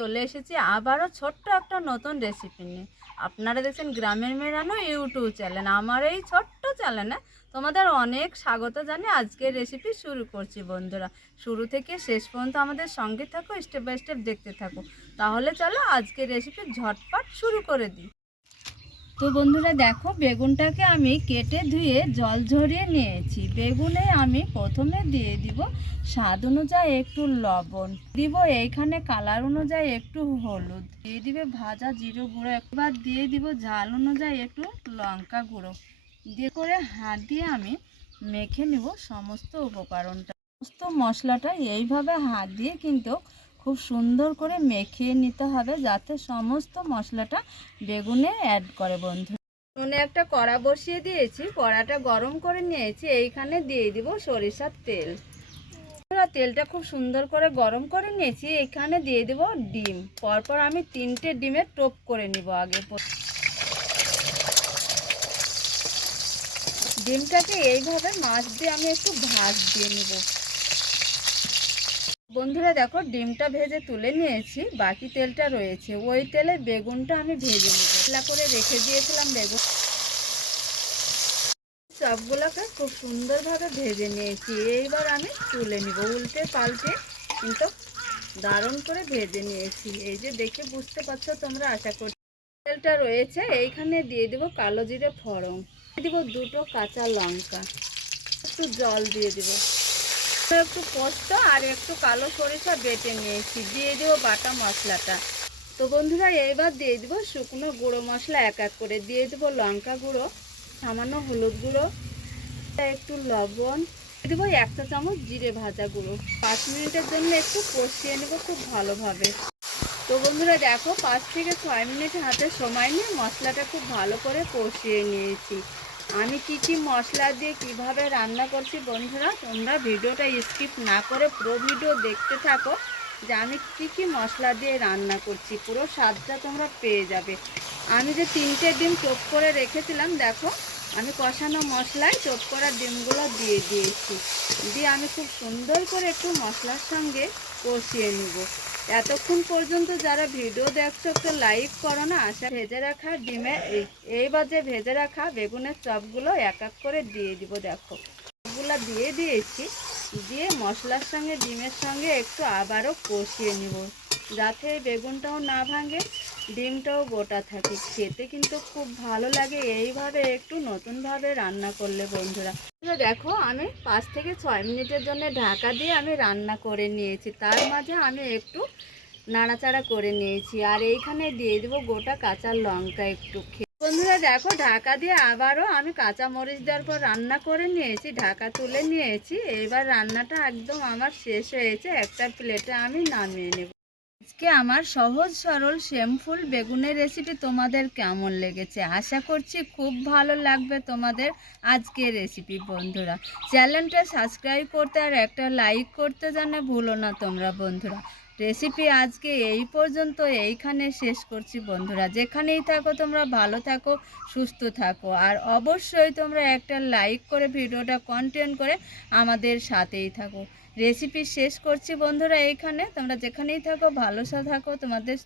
চলে এসেছি আবারও ছোট্ট একটা নতুন রেসিপি নিয়ে। আপনারা দেখছেন গ্রামের মেয়েরানো ইউটিউব চ্যানেল। আমার এই ছোট্ট চ্যানেলে তোমাদের অনেক স্বাগত জানিয়ে আজকের রেসিপি শুরু করছি। বন্ধুরা, শুরু থেকে শেষ পর্যন্ত আমাদের সঙ্গে থাকো, স্টেপ বাই স্টেপ দেখতে থাকো। তাহলে চলো আজকের রেসিপি ঝটপট শুরু করে দিই। তো বন্ধুরা দেখো, বেগুনটাকে আমি কেটে ধুয়ে জল ঝরিয়ে নিয়েছি। বেগুনে আমি প্রথমে দিয়ে দিব স্বাদ অনুযায়ী একটু লবণ, দিব এইখানে কালার অনুযায়ী একটু হলুদ, দিয়ে দিবে ভাজা জিরে গুঁড়ো, একবার দিয়ে দিব ঝাল অনুযায়ী একটু লঙ্কা গুঁড়ো, দিয়ে করে হাত দিয়ে আমি মেখে নিব সমস্ত উপকরণটা। সমস্ত মশলাটা এইভাবে হাত দিয়ে কিন্তু খুব সুন্দর করে মেখে নিতে হবে, যাতে সমস্ত মশলাটা বেগুনে অ্যাড করে। বন্ধু, উনুনে একটা কড়া বসিয়ে দিয়েছি, কড়াটা গরম করে নিয়েছি। এইখানে দিয়ে দিব সরিষার তেল। তেলটা খুব সুন্দর করে গরম করে নিয়েছি। এখানে দিয়ে দিব ডিম। পরপর আমি 3টে ডিমের টোপ করে নিব। আগে ডিমটাকে এইভাবে মাছ দিয়ে আমি একটু ভাজ দিয়ে নিব। বন্ধুরা দেখো, ডিমটা ভেজে তুলে নিয়েছি, বাকি তেলটা রয়েছে, ওই তেলে বেগুনটা আমি ভেজে নেব। পাতলা করে রেখে দিয়েছিলাম বেগুন, সবগুলোকে খুব সুন্দরভাবে ভেজে নিয়েছি। এইবার আমি তুলে নিব, উল্টে পাল্টে কিন্তু দারুণ করে ভেজে নিয়েছি। এই যে দেখে বুঝতে পারছো তোমরা, আশা করি। তেলটা রয়েছে, এইখানে দিয়ে দেবো কালো জিরে ফোড়ন, দিয়ে দেবো 2টো কাঁচা লঙ্কা, একটু জল দিয়ে দেবো, একটু পোস্ত আর একটু কালো সরিষা বেটে নিয়েছি, দিয়ে দেবো বাটা মশলাটা। তো বন্ধুরা, এইবার দিয়ে দেবো শুকনো গুঁড়ো মশলা এক এক করে, দিয়ে দেবো লঙ্কা গুঁড়ো, সামান্য হলুদ গুঁড়ো, একটু লবণ, দিয়ে দেবো 1 চা চামচ জিরে ভাজা গুঁড়ো। 5 মিনিটের জন্য একটু কষিয়ে নেবো খুব ভালোভাবে। তো বন্ধুরা দেখো, 5 থেকে 6 মিনিট হাতে সময় নিয়ে মশলাটা খুব ভালো করে কষিয়ে নিয়েছি। আমি কি মশলা দিয়ে কিভাবে রান্না করছি বন্ধুরা, তোমরা ভিডিওটা স্কিপ না করে পুরো ভিডিও দেখতে থাকো, যে আমি কি মশলা দিয়ে রান্না করছি। পুরো স্বাদটা তোমরা পেয়ে যাবে। আমি যে 3টে ডিম টোপ করে রেখেছিলাম, দেখো আমি কষানো মশলায় টোপ করা ডিমগুলো দিয়ে দিয়েছি, দিয়ে আমি খুব সুন্দর করে একটু মশলার সঙ্গে কষিয়ে নিব। এতক্ষণ পর্যন্ত যারা ভিডিও দেখছো একটু লাইক করো না। আশা ভেজে রাখা ডিমে এইবার যে ভেজে রাখা বেগুনের চপগুলো এক এক করে দিয়ে দিব। দেখো সবগুলো দিয়ে দিয়েছি, দিয়ে মশলার সঙ্গে ডিমের সঙ্গে একটু আবারও কষিয়ে নিব, যাতে বেগুনটাও না ভাঙে, ডিমটাও গোটা থাকে। খেতে কিন্তু খুব ভালো লাগে এইভাবে একটু নতুনভাবে রান্না করলে। বন্ধুরা দেখো, আমি 5 থেকে 6 মিনিটের জন্য ঢাকা দিয়ে আমি রান্না করে নিয়েছি। তার মাঝে আমি একটু নাড়াচাড়া করে নিয়েছি, আর এইখানে দিয়ে দেবো গোটা কাঁচা লঙ্কা একটু। বন্ধুরা দেখো, ঢাকা দিয়ে আবারও আমি কাঁচা মরিচ দেওয়ার পর রান্না করে নিয়েছি, ঢাকা তুলে নিয়েছি। এবার রান্নাটা একদম আমার শেষ হয়েছে, একটা প্লেটে আমি নামিয়ে নেব। আজকে আমার সহজ সরল সিম্পল বেগুনের রেসিপি তোমাদের কেমন লেগেছে? আশা করছি খুব ভালো লাগবে তোমাদের আজকের রেসিপি। বন্ধুরা, চ্যানেলটা সাবস্ক্রাইব করতে আর একটা লাইক করতে জানে ভুলো না তোমরা। বন্ধুরা, রেসিপি আজকে এই পর্যন্ত, এইখানে শেষ করছি। বন্ধুরা, যেখানেই থাকো তোমরা ভালো থাকো, সুস্থ থাকো, আর অবশ্যই তোমরা একটা লাইক করে ভিডিওটা কন্টিনিউ করে আমাদের সাথেই থাকো। রেসিপি শেষ করছি বন্ধুরা এইখানে। তোমরা যেখানেই থাকো ভালো থাকো, তোমাদের